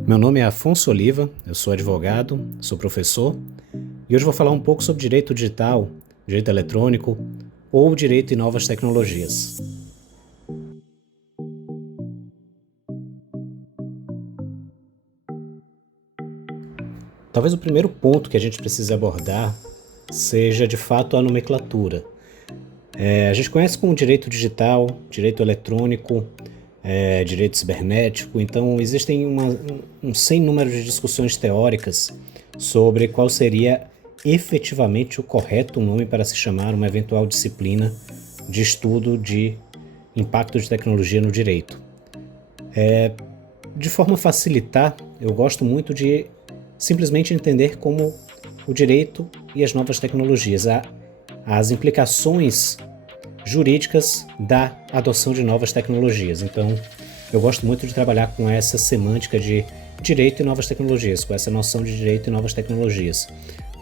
Meu nome é Afonso Oliva, eu sou advogado, sou professor e hoje vou falar um pouco sobre direito digital, direito eletrônico ou direito e novas tecnologias. Talvez o primeiro ponto que a gente precise abordar seja de fato a nomenclatura. A gente conhece como direito digital, direito eletrônico, direito cibernético, então existem um sem número de discussões teóricas sobre qual seria efetivamente o correto nome para se chamar uma eventual disciplina de estudo de impacto de tecnologia no direito. De forma a facilitar, eu gosto muito de simplesmente entender como o direito e as novas tecnologias, as implicações jurídicas da adoção de novas tecnologias. Então, eu gosto muito de trabalhar com essa semântica de direito e novas tecnologias, com essa noção de direito e novas tecnologias,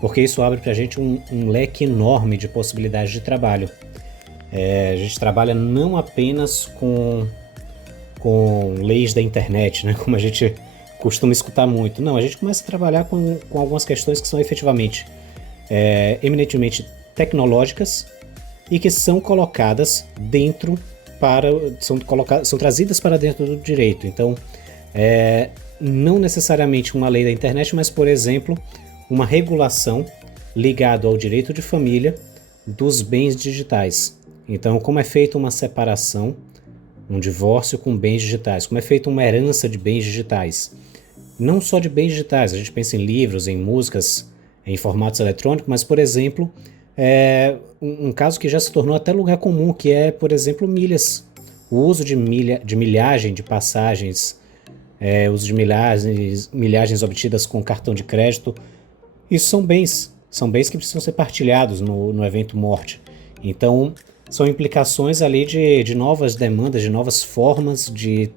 porque isso abre para a gente um leque enorme de possibilidades de trabalho. A gente trabalha não apenas com leis da internet, né, como a gente costuma escutar muito. Não, a gente começa a trabalhar com algumas questões que são efetivamente eminentemente tecnológicas e que são colocadas dentro são trazidas para dentro do direito. Então, não necessariamente uma lei da internet, mas, por exemplo, uma regulação ligada ao direito de família dos bens digitais. Então, como é feita uma separação, um divórcio com bens digitais, como é feita uma herança de bens digitais. Não só de bens digitais, a gente pensa em livros, em músicas, em formatos eletrônicos, mas, por exemplo, um caso que já se tornou até lugar comum, que é, por exemplo, milhas. O uso de milhagem de passagens, uso de milhagens obtidas com cartão de crédito. Isso são bens que precisam ser partilhados no evento morte. Então, são implicações ali de novas demandas, de novas formas de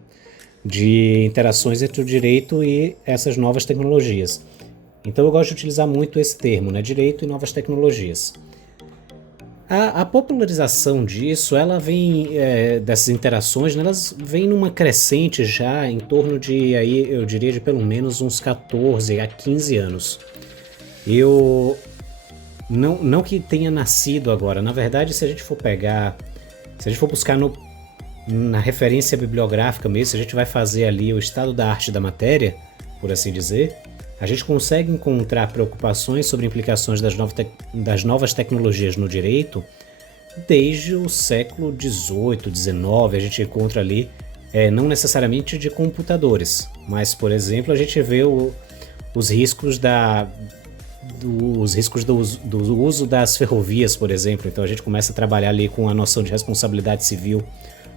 interações entre o direito e essas novas tecnologias. Então eu gosto de utilizar muito esse termo, né? Direito e novas tecnologias. A popularização disso, ela vem, dessas interações, né, elas vêm numa crescente já em torno de, aí, eu diria, de pelo menos uns 14 a 15 anos. Eu, não que tenha nascido agora, na verdade, se a gente for buscar na referência bibliográfica mesmo, se a gente vai fazer ali o estado da arte da matéria, por assim dizer, a gente consegue encontrar preocupações sobre implicações das novas tecnologias no direito desde o século XVIII, XIX. A gente encontra ali, não necessariamente de computadores, mas, por exemplo, a gente vê os riscos do uso das ferrovias, por exemplo. Então a gente começa a trabalhar ali com a noção de responsabilidade civil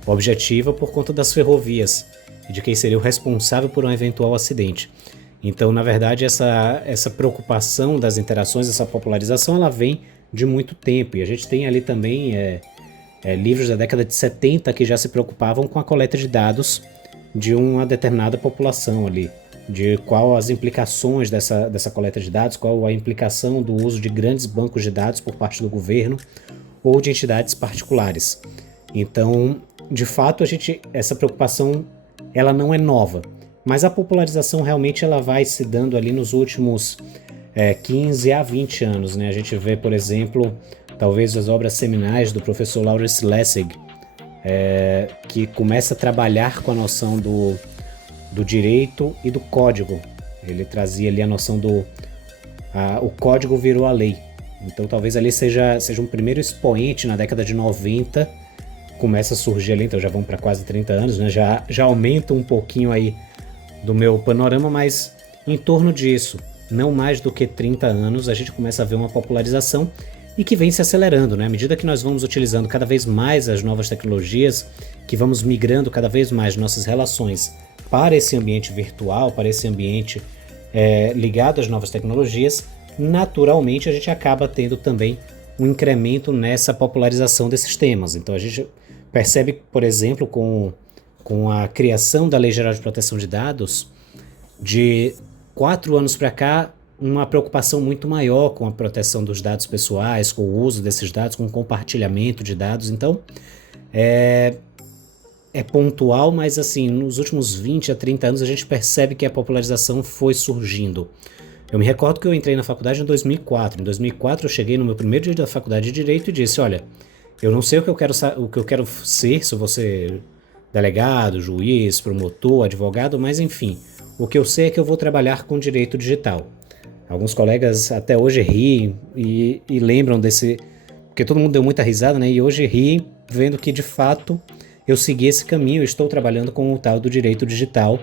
objetiva por conta das ferrovias e de quem seria o responsável por um eventual acidente. Então, na verdade, essa preocupação das interações, essa popularização, ela vem de muito tempo. E a gente tem ali também livros da década de 70 que já se preocupavam com a coleta de dados de uma determinada população ali, de qual as implicações dessa coleta de dados, qual a implicação do uso de grandes bancos de dados por parte do governo ou de entidades particulares. Então, de fato, essa preocupação ela não é nova, mas a popularização realmente ela vai se dando ali nos últimos 15 a 20 anos. Né? A gente vê, por exemplo, talvez as obras seminais do professor Lawrence Lessig, que começa a trabalhar com a noção do direito e do código. Ele trazia ali a noção o código virou a lei. Então talvez ali seja um primeiro expoente na década de 90, começa a surgir ali, então já vão para quase 30 anos, né? Já aumenta um pouquinho aí do meu panorama, mas em torno disso, não mais do que 30 anos, a gente começa a ver uma popularização e que vem se acelerando, né? À medida que nós vamos utilizando cada vez mais as novas tecnologias, que vamos migrando cada vez mais nossas relações para esse ambiente virtual, para esse ambiente ligado às novas tecnologias, naturalmente a gente acaba tendo também um incremento nessa popularização desses temas. Então a gente percebe, por exemplo, com a criação da Lei Geral de Proteção de Dados, de 4 anos para cá, uma preocupação muito maior com a proteção dos dados pessoais, com o uso desses dados, com o compartilhamento de dados. Então, é pontual, mas assim, nos últimos 20 a 30 anos a gente percebe que a popularização foi surgindo. Eu me recordo que eu entrei na faculdade em 2004. Em 2004 eu cheguei no meu primeiro dia da faculdade de Direito e disse, olha, eu não sei o que eu quero ser, se eu vou ser delegado, juiz, promotor, advogado, mas enfim, o que eu sei é que eu vou trabalhar com direito digital. Alguns colegas até hoje riem e lembram desse, porque todo mundo deu muita risada, né? E hoje riem vendo que de fato eu segui esse caminho, eu estou trabalhando com o tal do direito digital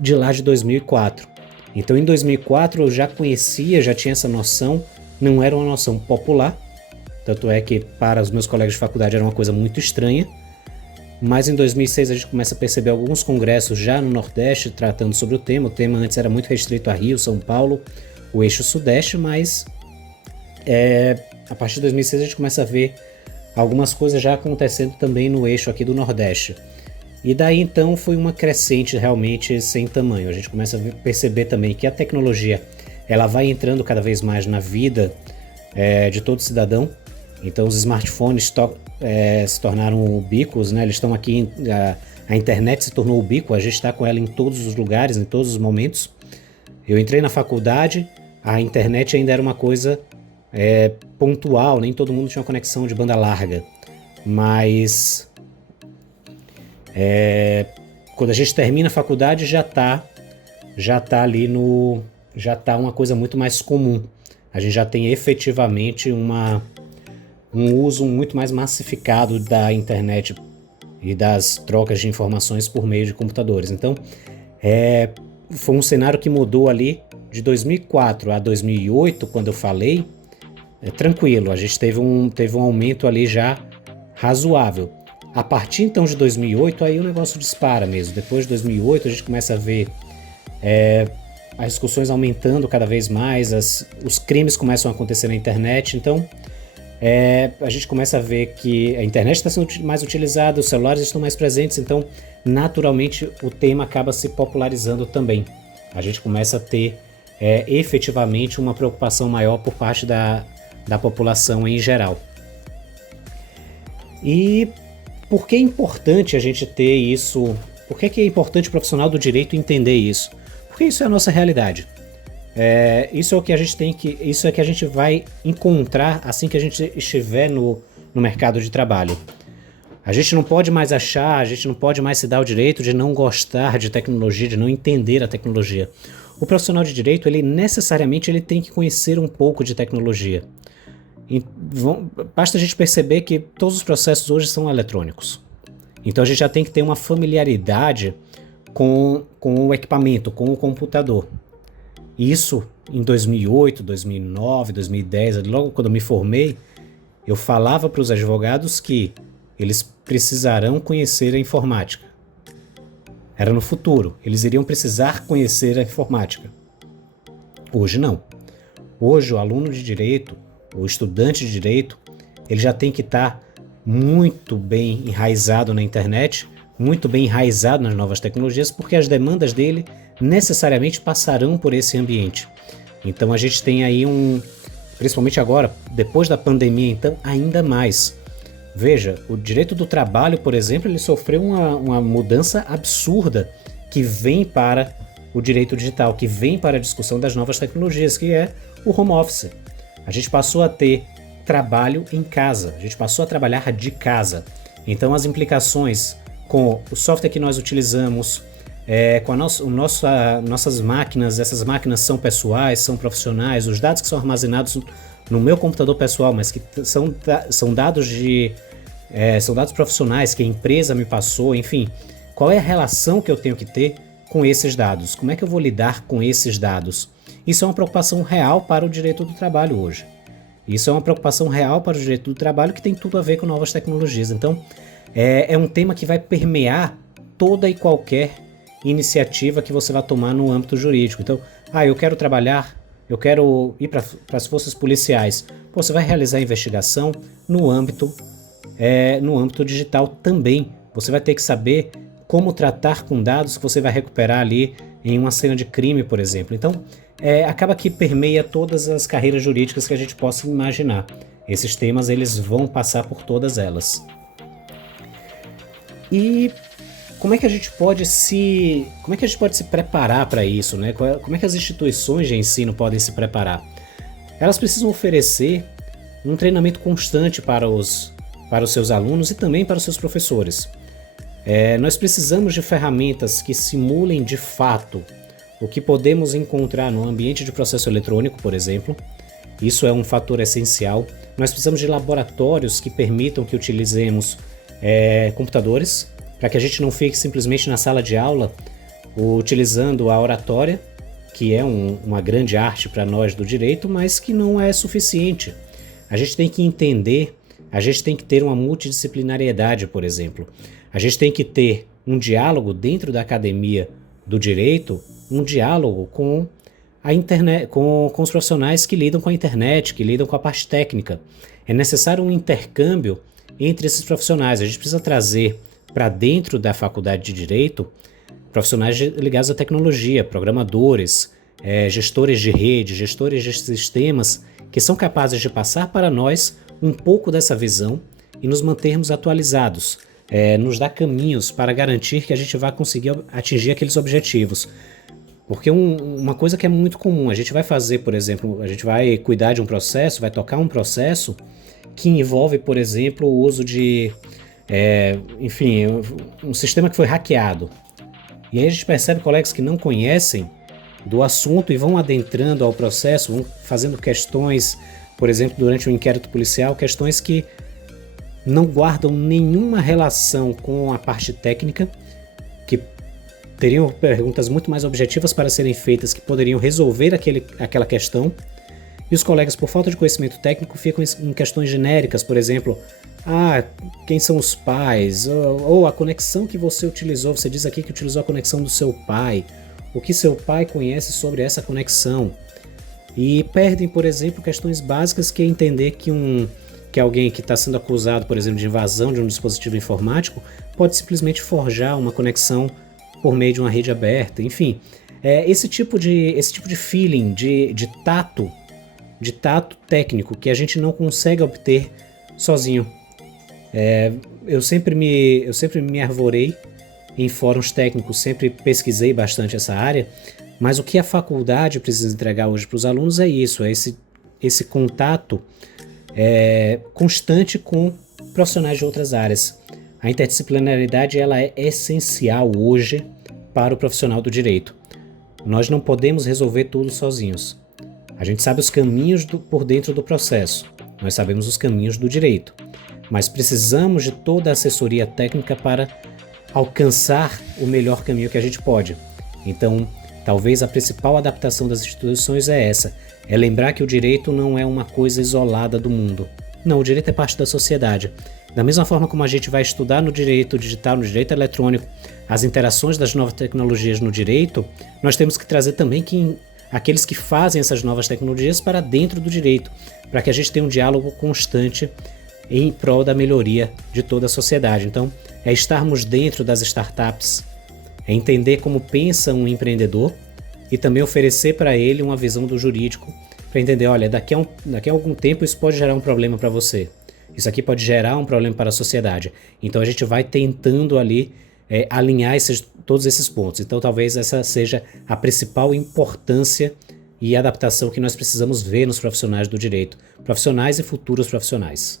de lá de 2004. Então em 2004 eu já conhecia, já tinha essa noção, não era uma noção popular, tanto é que para os meus colegas de faculdade era uma coisa muito estranha, mas em 2006 a gente começa a perceber alguns congressos já no Nordeste tratando sobre o tema antes era muito restrito a Rio, São Paulo, o eixo Sudeste, mas a partir de 2006 a gente começa a ver algumas coisas já acontecendo também no eixo aqui do Nordeste. E daí então foi uma crescente realmente sem tamanho. A gente começa a perceber também que a tecnologia ela vai entrando cada vez mais na vida de todo cidadão. Então os smartphones se tornaram ubíquos, né? Eles estão aqui, a internet se tornou ubíqua, a gente está com ela em todos os lugares, em todos os momentos. Eu entrei na faculdade, a internet ainda era uma coisa pontual, nem todo mundo tinha uma conexão de banda larga, mas quando a gente termina a faculdade já tá ali já tá uma coisa muito mais comum. A gente já tem efetivamente um uso muito mais massificado da internet e das trocas de informações por meio de computadores. Então, foi um cenário que mudou ali de 2004 a 2008, quando eu falei, tranquilo, a gente teve um aumento ali já razoável. A partir então de 2008, aí o negócio dispara mesmo. Depois de 2008, a gente começa a ver as discussões aumentando cada vez mais, os crimes começam a acontecer na internet, então a gente começa a ver que a internet está sendo mais utilizada, os celulares estão mais presentes, então naturalmente o tema acaba se popularizando também. A gente começa a ter efetivamente uma preocupação maior por parte da população em geral. E por que é importante a gente ter isso? Por que é importante o profissional do direito entender isso? Porque isso é a nossa realidade. Isso é o que a gente isso é que a gente vai encontrar assim que a gente estiver no mercado de trabalho. A gente não pode mais achar, a gente não pode mais se dar o direito de não gostar de tecnologia, de não entender a tecnologia. O profissional de direito, ele necessariamente tem que conhecer um pouco de tecnologia. Basta a gente perceber que todos os processos hoje são eletrônicos. Então a gente já tem que ter uma familiaridade com o equipamento, com o computador. Isso em 2008, 2009, 2010, logo quando eu me formei, eu falava para os advogados que eles precisarão conhecer a informática. Era no futuro, eles iriam precisar conhecer a informática. Hoje não. Hoje o aluno de direito, o estudante de direito, ele já tem que estar muito bem enraizado na internet, muito bem enraizado nas novas tecnologias, porque as demandas dele necessariamente passarão por esse ambiente. Então a gente tem aí principalmente agora, depois da pandemia, então ainda mais. Veja, o direito do trabalho, por exemplo, ele sofreu uma mudança absurda que vem para o direito digital, que vem para a discussão das novas tecnologias, que é o home office. A gente passou a ter trabalho em casa, a gente passou a trabalhar de casa. Então as implicações com o software que nós utilizamos, com nossas máquinas, essas máquinas são pessoais, são profissionais, os dados que são armazenados no meu computador pessoal, mas que são dados são dados profissionais que a empresa me passou, enfim, qual é a relação que eu tenho que ter com esses dados? Como é que eu vou lidar com esses dados? Isso é uma preocupação real para o direito do trabalho hoje. Isso é uma preocupação real para o direito do trabalho que tem tudo a ver com novas tecnologias. Então, é um tema que vai permear toda e qualquer iniciativa que você vai tomar no âmbito jurídico. Então, eu quero trabalhar, eu quero ir para as forças policiais. Você vai realizar a investigação no âmbito digital também. Você vai ter que saber como tratar com dados que você vai recuperar ali em uma cena de crime, por exemplo. Então, acaba que permeia todas as carreiras jurídicas que a gente possa imaginar. Esses temas eles vão passar por todas elas. E como é que a gente pode se preparar para isso, né? Como é que as instituições de ensino podem se preparar? Elas precisam oferecer um treinamento constante para os seus alunos e também para os seus professores. Nós precisamos de ferramentas que simulem de fato o que podemos encontrar no ambiente de processo eletrônico, por exemplo. Isso é um fator essencial. Nós precisamos de laboratórios que permitam que utilizemos computadores, para que a gente não fique simplesmente na sala de aula utilizando a oratória, que é uma grande arte para nós do direito, mas que não é suficiente. A gente tem que entender, a gente tem que ter uma multidisciplinariedade, por exemplo. A gente tem que ter um diálogo dentro da academia do direito, um diálogo com a internet, com os profissionais que lidam com a internet, que lidam com a parte técnica. É necessário um intercâmbio entre esses profissionais. A gente precisa trazer para dentro da faculdade de direito profissionais ligados à tecnologia, programadores, gestores de rede, gestores de sistemas, que são capazes de passar para nós um pouco dessa visão e nos mantermos atualizados, nos dar caminhos para garantir que a gente vai conseguir atingir aqueles objetivos. Porque uma coisa que é muito comum, a gente vai fazer, por exemplo, a gente vai cuidar de um processo, vai tocar um processo que envolve, por exemplo, o uso de, um sistema que foi hackeado. E aí a gente percebe colegas que não conhecem do assunto e vão adentrando ao processo, vão fazendo questões, por exemplo, durante um inquérito policial, questões que não guardam nenhuma relação com a parte técnica, que teriam perguntas muito mais objetivas para serem feitas, que poderiam resolver aquela questão. E os colegas, por falta de conhecimento técnico, ficam em questões genéricas, por exemplo, quem são os pais? Ou a conexão que você utilizou, você diz aqui que utilizou a conexão do seu pai. O que seu pai conhece sobre essa conexão? E perdem, por exemplo, questões básicas, que é entender que alguém que está sendo acusado, por exemplo, de invasão de um dispositivo informático, pode simplesmente forjar uma conexão por meio de uma rede aberta. Enfim, esse tipo de feeling, de tato técnico que a gente não consegue obter sozinho. Eu sempre me arvorei em fóruns técnicos, sempre pesquisei bastante essa área, mas o que a faculdade precisa entregar hoje para os alunos é isso, esse contato constante com profissionais de outras áreas. A interdisciplinaridade ela é essencial hoje para o profissional do direito. Nós não podemos resolver tudo sozinhos. A gente sabe os caminhos por dentro do processo, nós sabemos os caminhos do direito, mas precisamos de toda a assessoria técnica para alcançar o melhor caminho que a gente pode. Então, talvez a principal adaptação das instituições é essa, é lembrar que o direito não é uma coisa isolada do mundo. Não, o direito é parte da sociedade. Da mesma forma como a gente vai estudar no direito digital, no direito eletrônico, as interações das novas tecnologias no direito, nós temos que trazer também aqueles que fazem essas novas tecnologias para dentro do direito, para que a gente tenha um diálogo constante em prol da melhoria de toda a sociedade. Então, é estarmos dentro das startups, é entender como pensa um empreendedor e também oferecer para ele uma visão do jurídico, para entender, olha, daqui a algum tempo isso pode gerar um problema para você, isso aqui pode gerar um problema para a sociedade. Então a gente vai tentando ali alinhar todos esses pontos. Então talvez essa seja a principal importância e adaptação que nós precisamos ver nos profissionais do direito, profissionais e futuros profissionais.